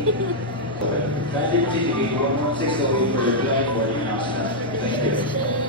Kindly proceed to gate 116 away for your flight boarding announcement. Thank you.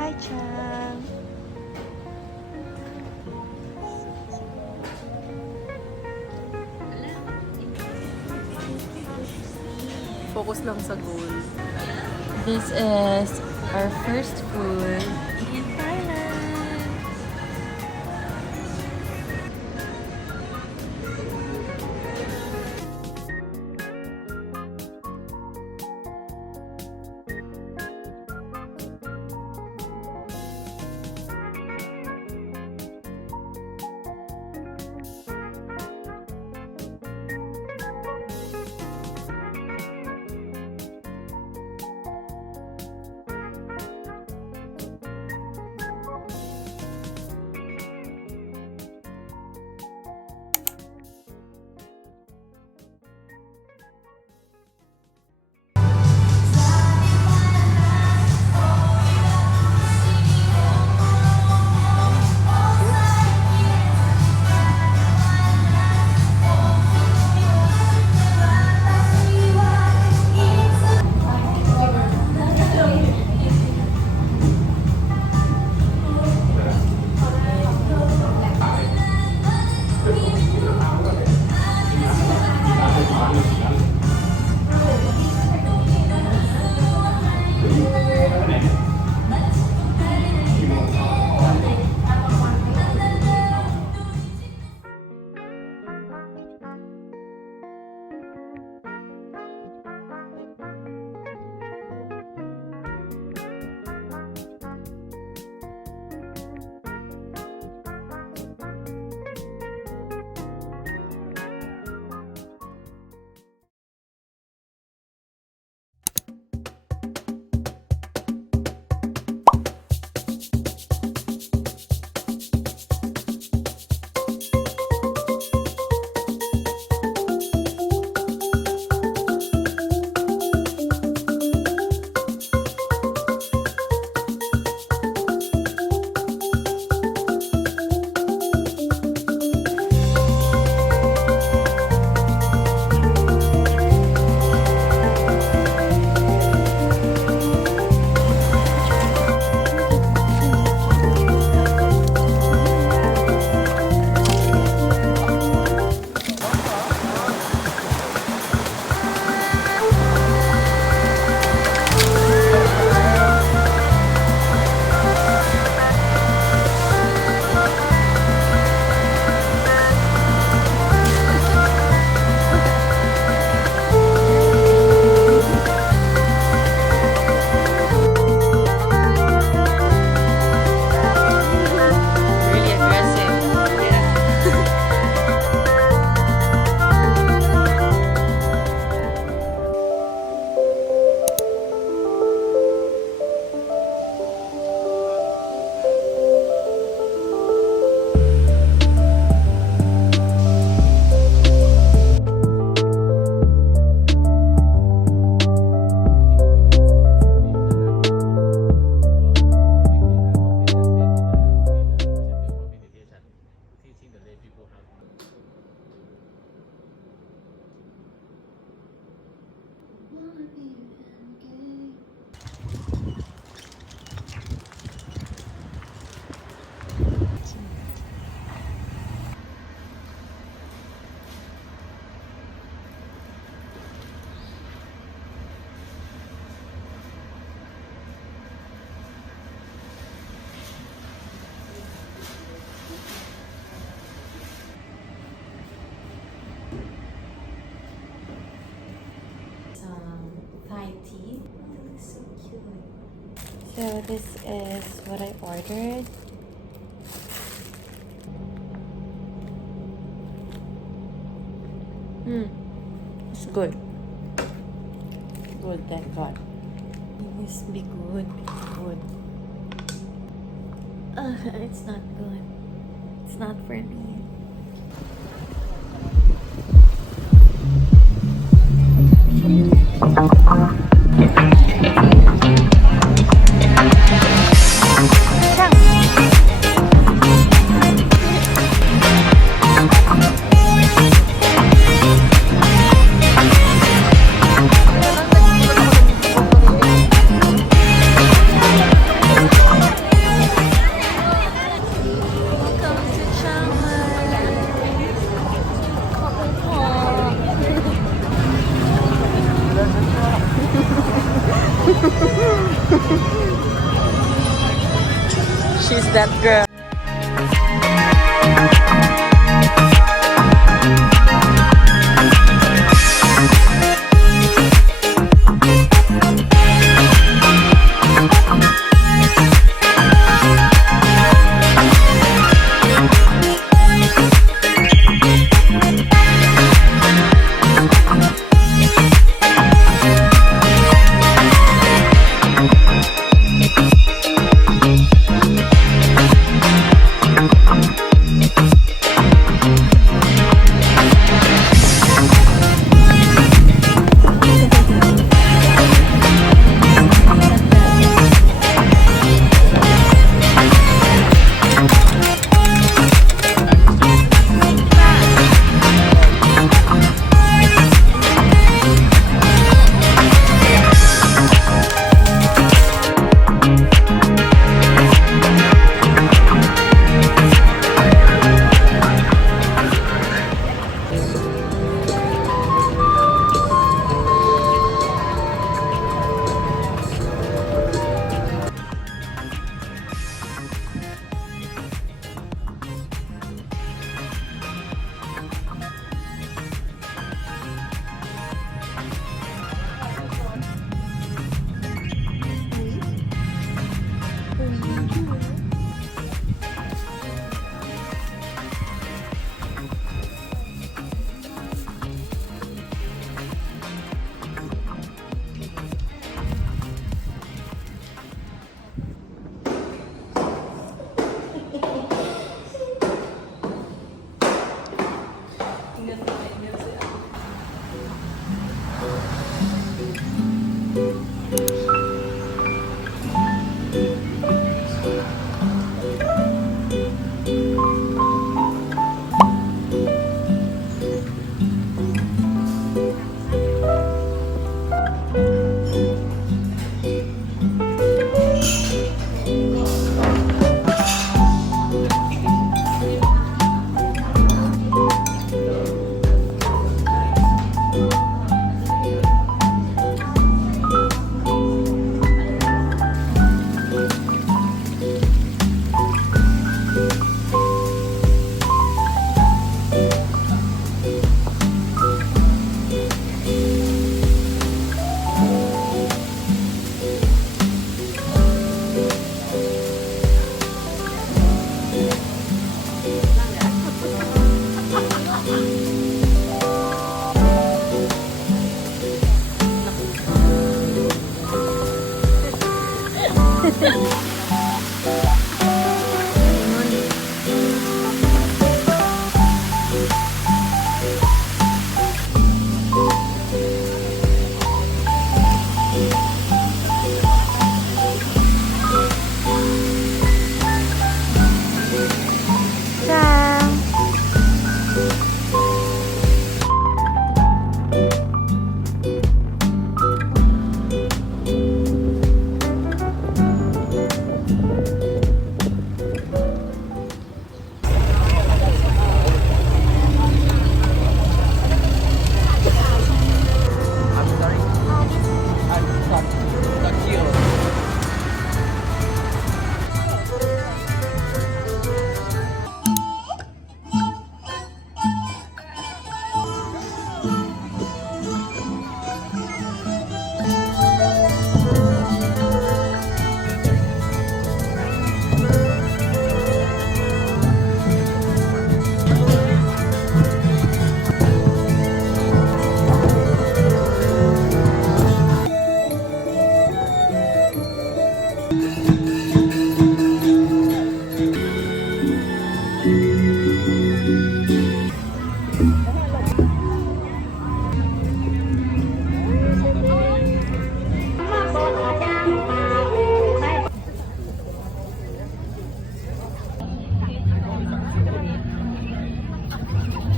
Hi, Chang. Focus lang sa goal. This is our first food in Thailand. So this is what I ordered. It's good. Good, thank God. It must be good. Good. It's not good. It's not for me. She's that girl.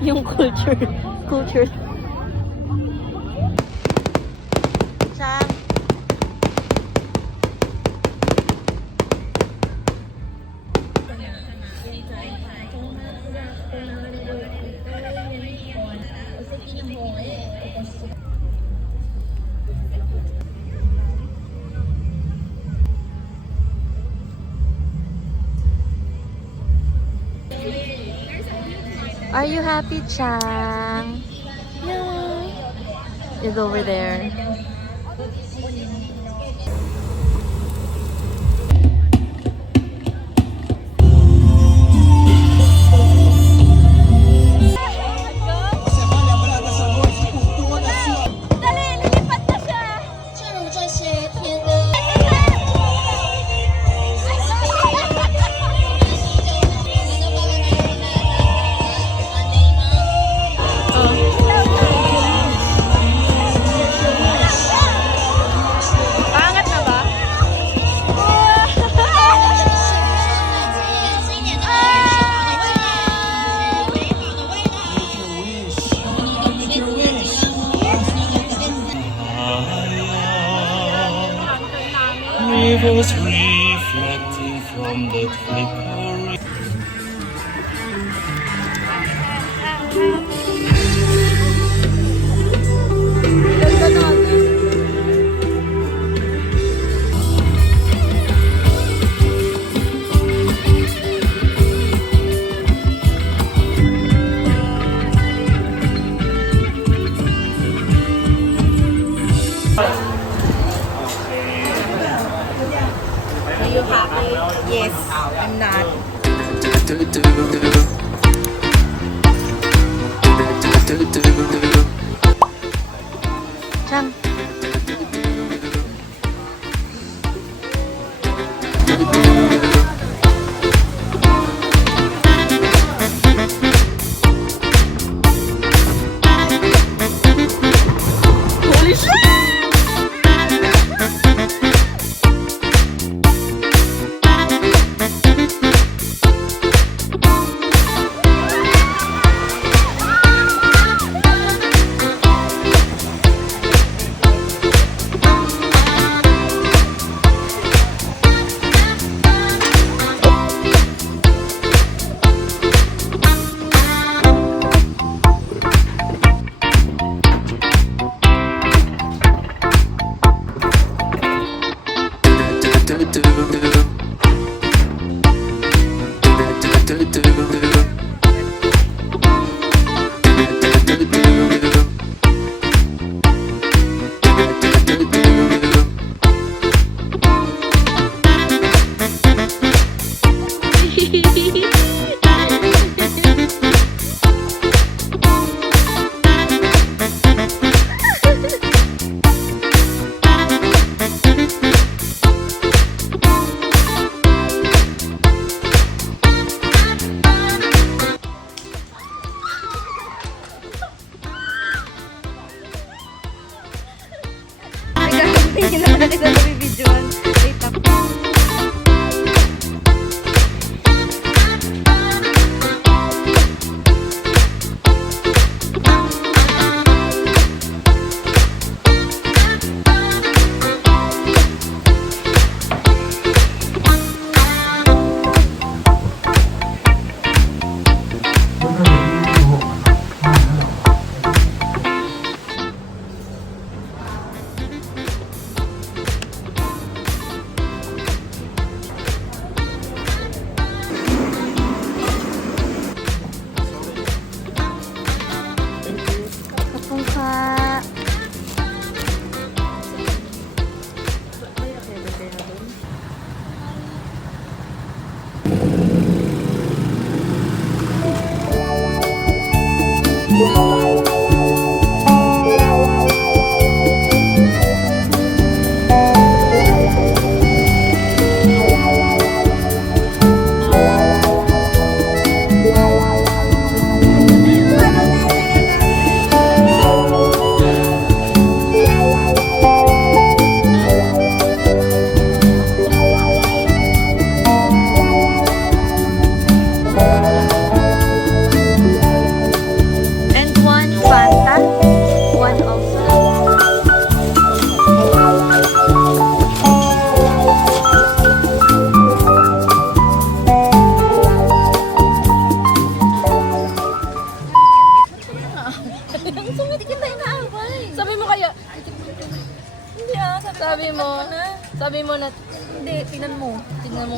Yung culture. Chang. Are you happy, Chang? Yeah. It's over there. Rivers reflecting from the flickering. Are you happy? Yes, I'm not. Chang. Holy shit!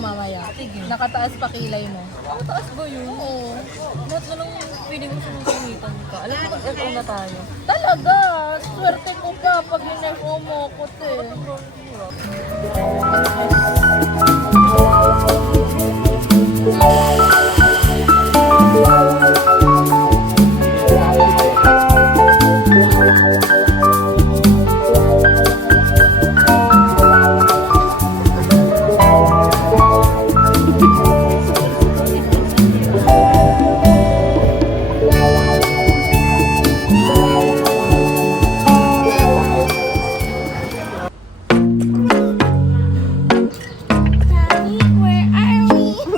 mamaya. Nakataas pa kilay mo. Mataas ba yun? Oo. Lahat na lang feeling mo sinusungitan ka. Alam mo, mag-FO na tayo. Talaga! Swerte ko pa pag in-FO mo ko, te.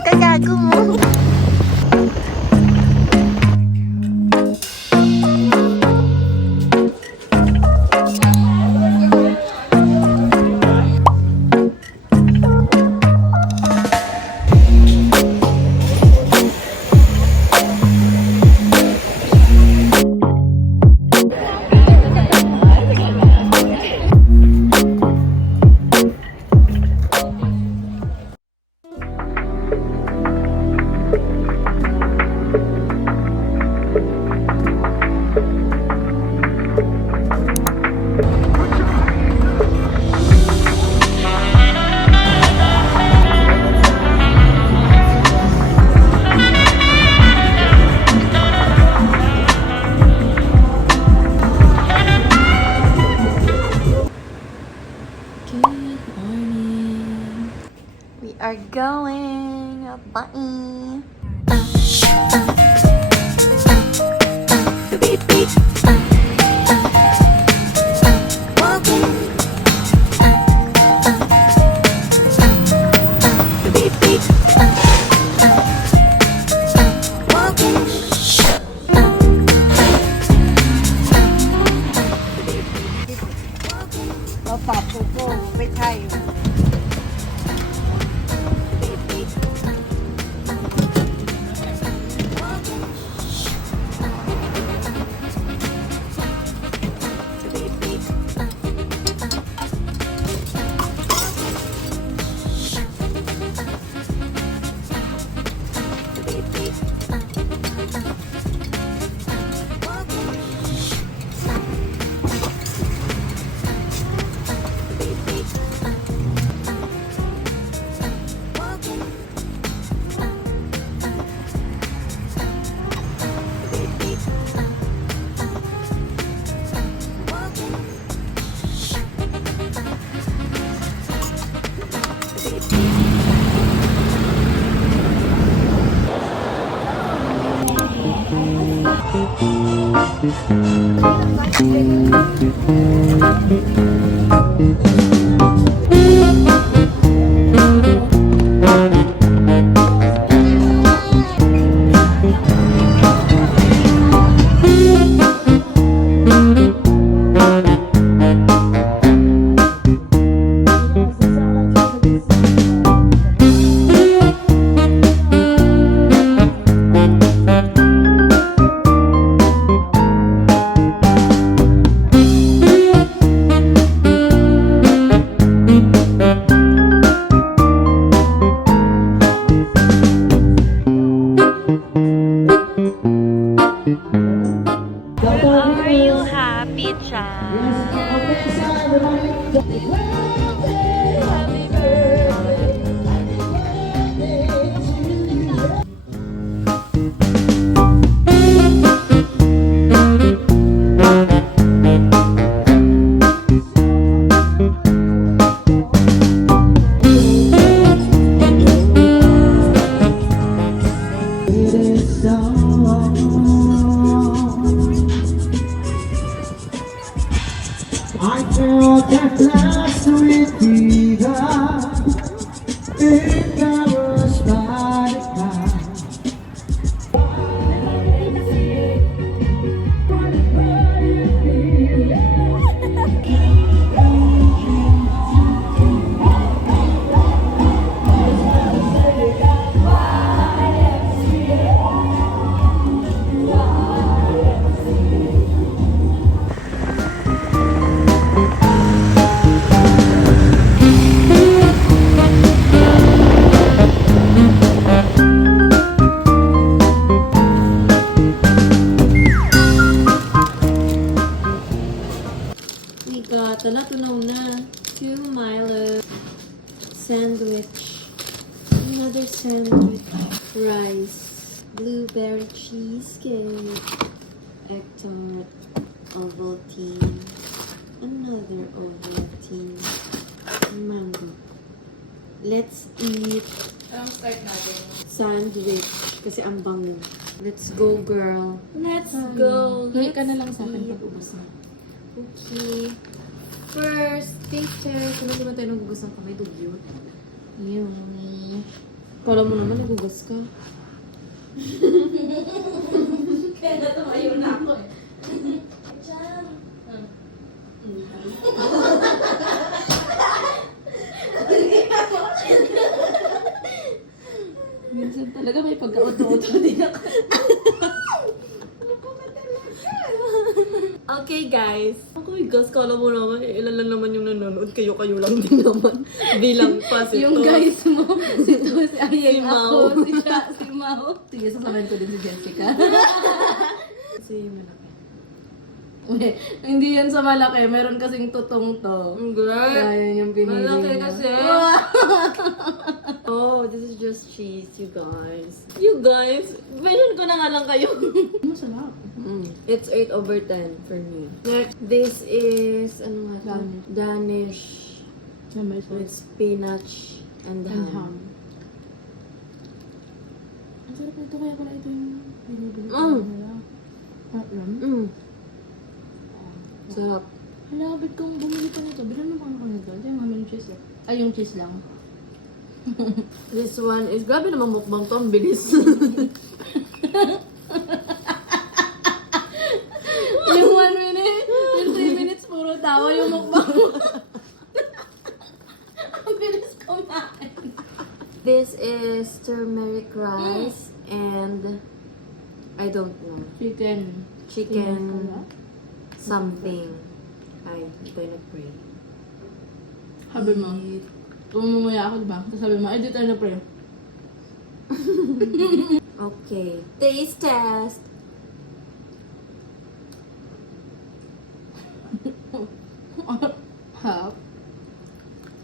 Kagago mo. We are going. Bye. Are you happy, Chang? I felt that last sweet fever in our spotlight. Another sandwich. Rice. Blueberry cheesecake. Egg tart. Ovaltine. Another Ovaltine. Mango. Let's eat Anong start natin? sandwich. Kasi ang bango. Let's go, girl. Let's go. Huli ka na lang sa akin Let's pag ubos na. Okay. First, taste test. Ano naman tayo nagugas ng kamay? Dugyot. Yun. Kala mo naman, nagugas ka. Kaya natumayo na ako eh. Chang. Minsan talaga may pagka-auto-auto din ako. Okay, guys. Ako, guys, kala mo naman, ilan lang naman yung nanonood. Kayo-kayo lang din naman. Bilang pa si Yung Tos. guys mo, si Tos, Si ayang Mau. ako, si Mau. Sige, sasabihin ko din si Jessica. Kasi yung malaki. Hindi yan sa malaki, meron kasing tutong to. Girl. Kaya yung pinili Malaki niya. kasi. Oh, this is just cheese, you guys. You guys, meron ko na nga lang kayo. Masarap. It's 8/10 for me. Next, this is, ano nga ito? Danish. Na may sauce. With spinach and And ham. ham. Ang sarap nito, kaya pala ito yung binibili ko Mm. nila. Hot ram? Sarap. Hala, ba't kung bumili pa nito? Bilan mo pa ako nito? Ito yung mami cheese eh. Ay, yung cheese lang. This one is, grabe naman mukbang to, ang bilis. Yung 1 minute, yung 3 minutes, puro tawa yung mukbang mo. Ang bilis kumain. This is turmeric rice and I don't know. Chicken. Chicken something. Ay, ito yung nag-pray. Sabi mo, umumuya ako, diba? Tapos sabi mo, ay, dito na pre. Okay. Taste test. Half.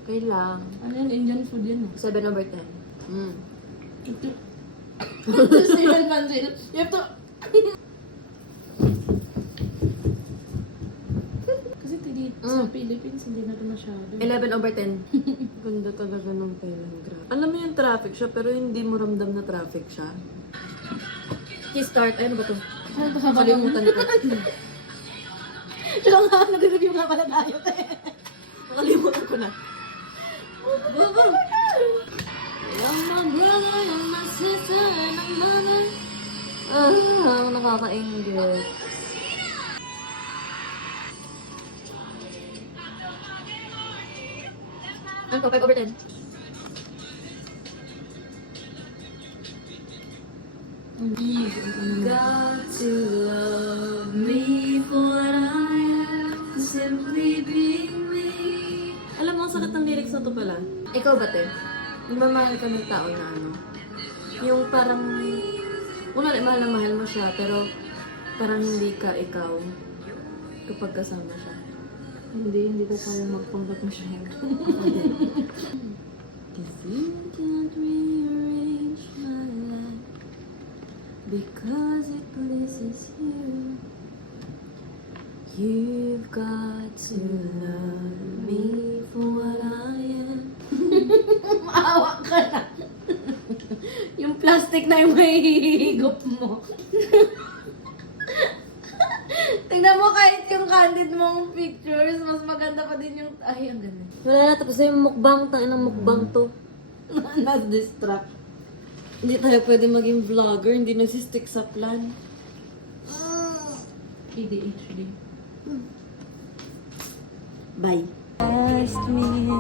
Okay lang. Ano yan? Indian food yan. 7/10. Steven Manzil. You have to... Kasi sa Philippines, hindi na ito masyado. 11/10. Ganda talaga ng Thailand. Grabe. Alam mo yung traffic siya, pero hindi mo ramdam na traffic siya. Okay, start. Ay, ano ba ito? Saan ito sa Nakalimutan ko. Tsaka nga, nag-review nga pala tayo. Nakalimutan ko na. Baba! You're my brother, you're my sister, and my mother. Nakaka-enjoy. Ano to? 5/10. Got to love me for what I am, simply being me. Alam mo, ang sakit ng lyrics na to pala. Ikaw ba, te? Mamahal ka ng tao na ano? Yung parang, una, mahal na mahal mo siya, pero parang hindi ka ikaw kapag kasama siya. Hindi ko kaya magpanggap masyado. Cause you can't rearrange my life because it pleases you. You've got to love me for what I am. Maawa ka na. Yung plastic na yung mahihigop mo. Tingnan mo kahit yung candid mong pictures, mas maganda pa din yung... Ay, ang ganda. Wala na, tapos na yung mukbang. Tangin ng mukbang to. Nas-distract. Hindi tayo pwede maging vlogger. Hindi nagsistick sa plan. ADHD. Bye. Last minute